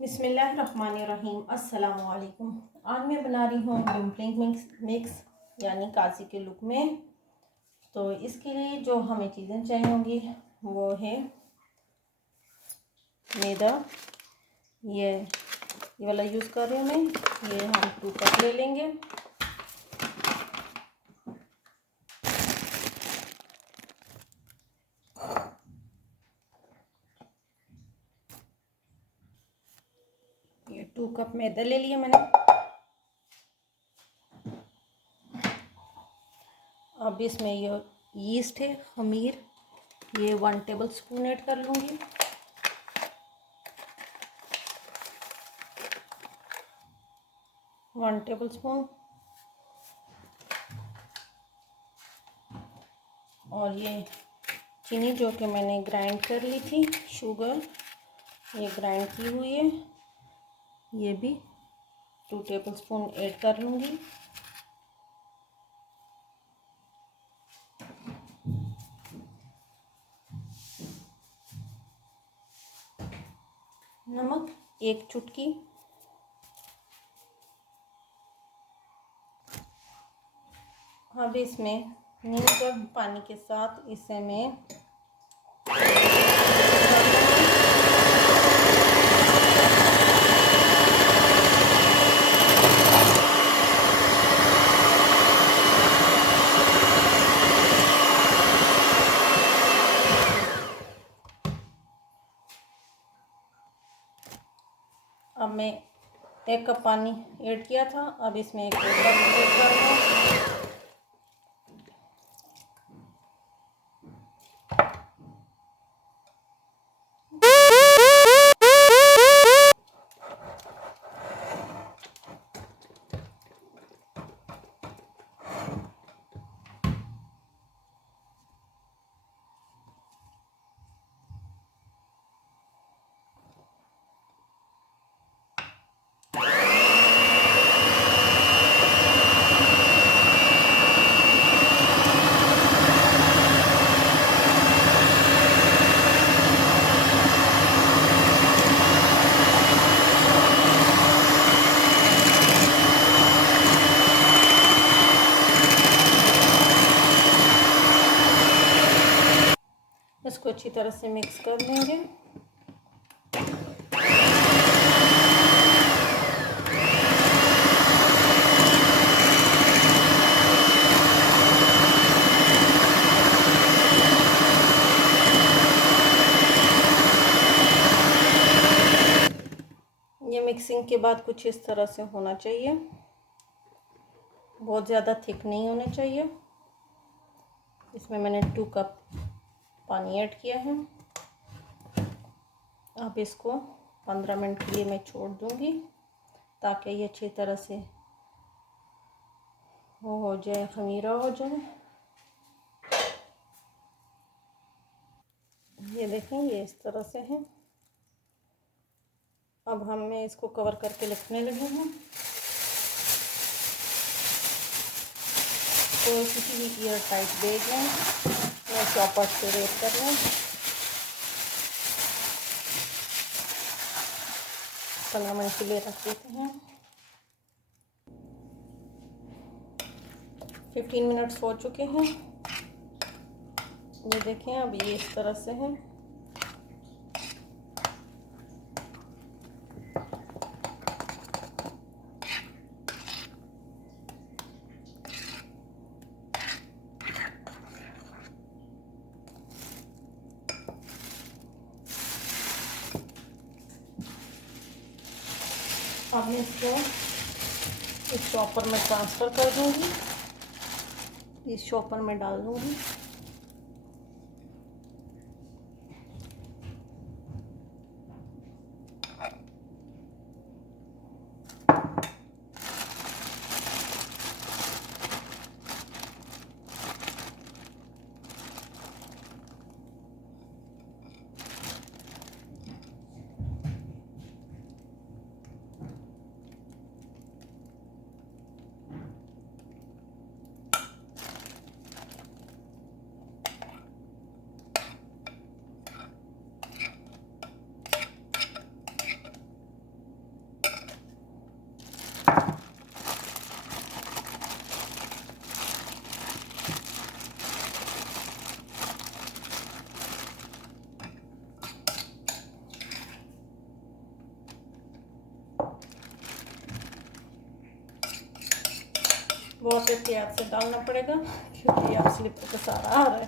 बिस्मिल्लाहिर्रहमानिर्रहीम। अस्सलाम वालेकुम। आज मैं बना रही हूँ डम्पलिंग मिक्स यानी काजी के लुक में। तो इसके लिए जो हमें चीज़ें चाहिए होंगी वो है मैदा, ये वाला यूज़ कर रही हूँ मैं। ये हम 2 कप ले लेंगे। ये 2 कप मैदा ले लिया मैंने। अब इसमें ये यीस्ट है, खमीर, ये 1 टेबल स्पून ऐड कर लूँगी। One table spoon. और ये चीनी जो कि मैंने ग्राइंड कर ली थी, शुगर ये ग्राइंड की हुई है, ये भी 2 टेबल स्पून ऐड कर लूँगी। नमक 1 चुटकी। अब इसमें नीम गर्म पानी के साथ इसे मैं अब मैं 1 कप पानी ऐड किया था। अब इसमें 1 कप ऐड कर दूँ। इसको अच्छी तरह से मिक्स कर लेंगे। ये मिक्सिंग के बाद कुछ इस तरह से होना चाहिए, बहुत ज़्यादा थिक नहीं होने चाहिए। इसमें मैंने 2 कप पानी ऐड किया है। अब इसको 15 मिनट के लिए मैं छोड़ दूंगी ताकि ये अच्छी तरह से वो हो जाए, खमीरा हो जाए। ये देखें, ये इस तरह से है। अब मैं इसको कवर करके रखने लगी हूँ। तो किसी भी एयर टाइट बैग में या चॉपर से रेड कर लें। 15 मिनट के लिए रख देते हैं। 15 मिनट्स हो चुके हैं। ये देखें, अब ये इस तरह से है। अब मैं इसको इस चॉपर में ट्रांसफ़र कर दूंगी, इस चॉपर में डाल दूंगी। बहुत एहतियात से डालना पड़ेगा क्योंकि आप स्लिपर का सारा आ रहा है।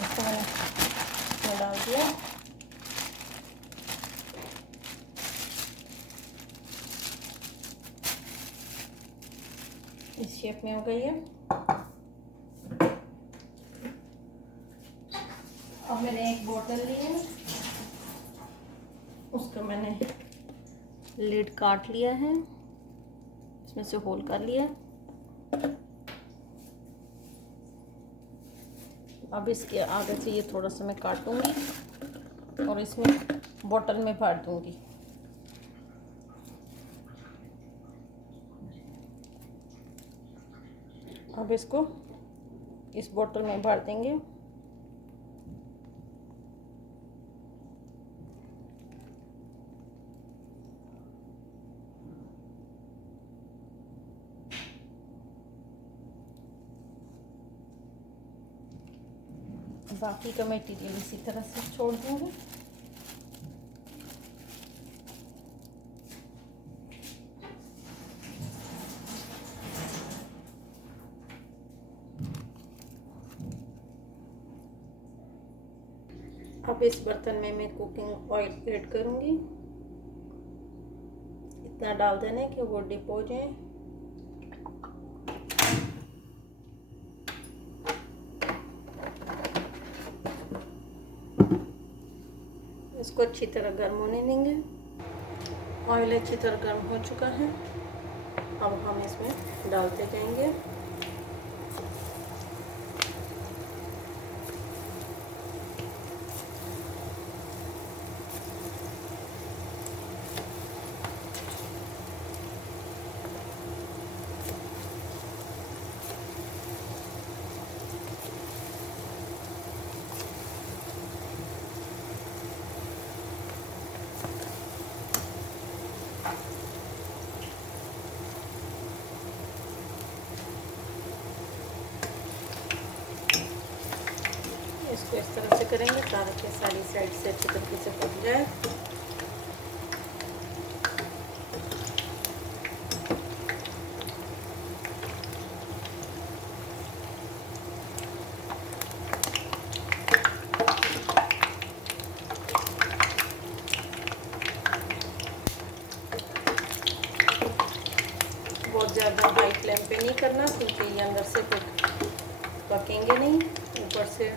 इसको मैंने इसमें डाल दिया। इस शेप में हो गई है। अब मैंने एक बोतल ली है, उसका मैंने लिड काट लिया है, इसमें से होल कर लिया। अब इसके आगे से ये थोड़ा सा मैं काटूंगी और इसमें बोतल में भर दूंगी। अब इसको इस बोतल में भर देंगे। बाकी का मटेरियल इसी तरह से छोड़ दूंगी। अब इस बर्तन में मैं कुकिंग ऑयल ऐड करूंगी। इतना डाल देना है कि वो डिप हो जाए। इसको अच्छी तरह गर्म होने देंगे। ऑयल अच्छी तरह गर्म हो चुका है। अब हम इसमें डालते जाएंगे। इसको इस तरह से करेंगे ताकि सारी साइड से अच्छी तरीके से पक जाए। बहुत ज़्यादा हाई फ्लेम पे नहीं करना क्योंकि ये अंदर से पकेंगे नहीं। ऊपर से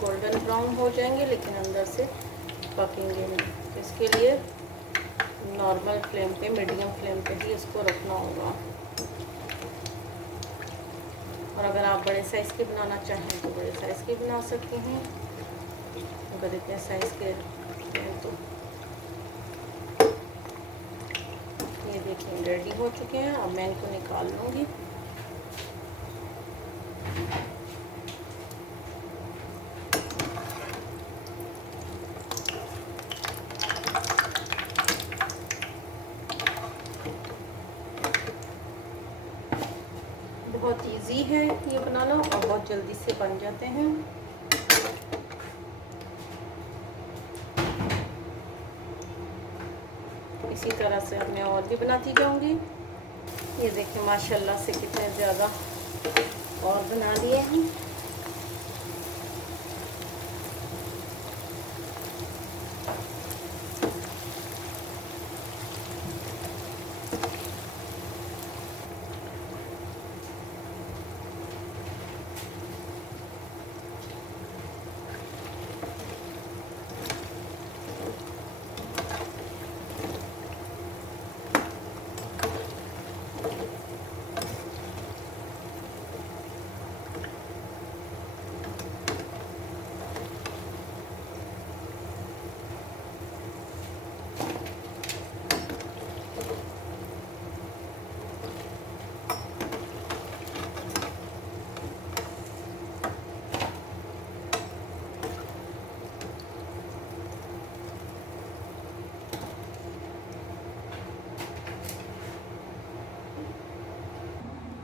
गोल्डन ब्राउन हो जाएंगे लेकिन अंदर से पकेंगे नहीं। तो इसके लिए नॉर्मल फ्लेम पे, मीडियम फ्लेम पे ही इसको रखना होगा। और अगर आप बड़े साइज़ के बनाना चाहें तो बड़े साइज़ के बना सकते हैं। अगर इतने साइज़ के हैं तो ये देखिए रेडी हो चुके हैं। अब मैं इनको निकाल लूँगी। बहुत इजी है ये बनाना और बहुत जल्दी से बन जाते हैं। इसी तरह से अब मैं और भी बनाती जाऊंगी। ये देखिए माशाल्लाह से कितने ज़्यादा और बना लिए हैं।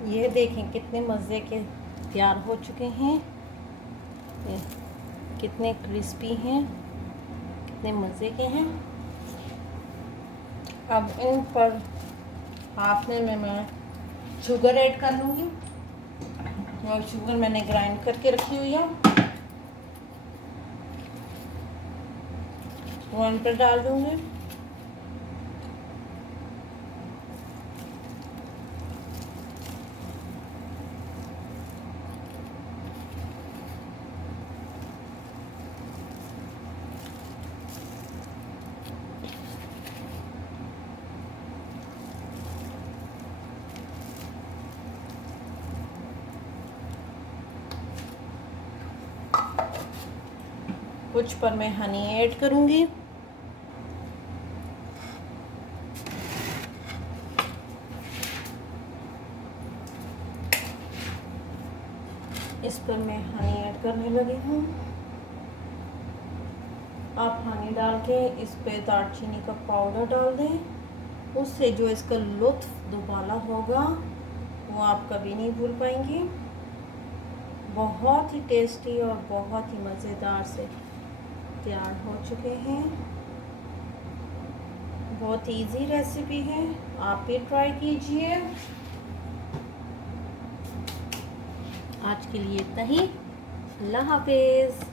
ये देखें कितने मज़े के तैयार हो चुके हैं। ये कितने क्रिस्पी हैं, कितने मज़े के हैं। अब इन पर हाफ में मैं शुगर ऐड कर लूँगी। और शुगर मैंने ग्राइंड करके रखी हुई है, वन पर डाल दूँगी। कुछ पर मैं हनी ऐड करूँगी। इस पर मैं हनी ऐड करने लगी हूँ। आप हनी डाल के इस पे दालचीनी का पाउडर डाल दें, उससे जो इसका लुत्फ़ दुबाला होगा वो आप कभी नहीं भूल पाएंगी। बहुत ही टेस्टी और बहुत ही मज़ेदार से तैयार हो चुके हैं। बहुत इजी रेसिपी है, आप भी ट्राई कीजिए। आज के लिए इतना ही। अल्लाह हाफिज़।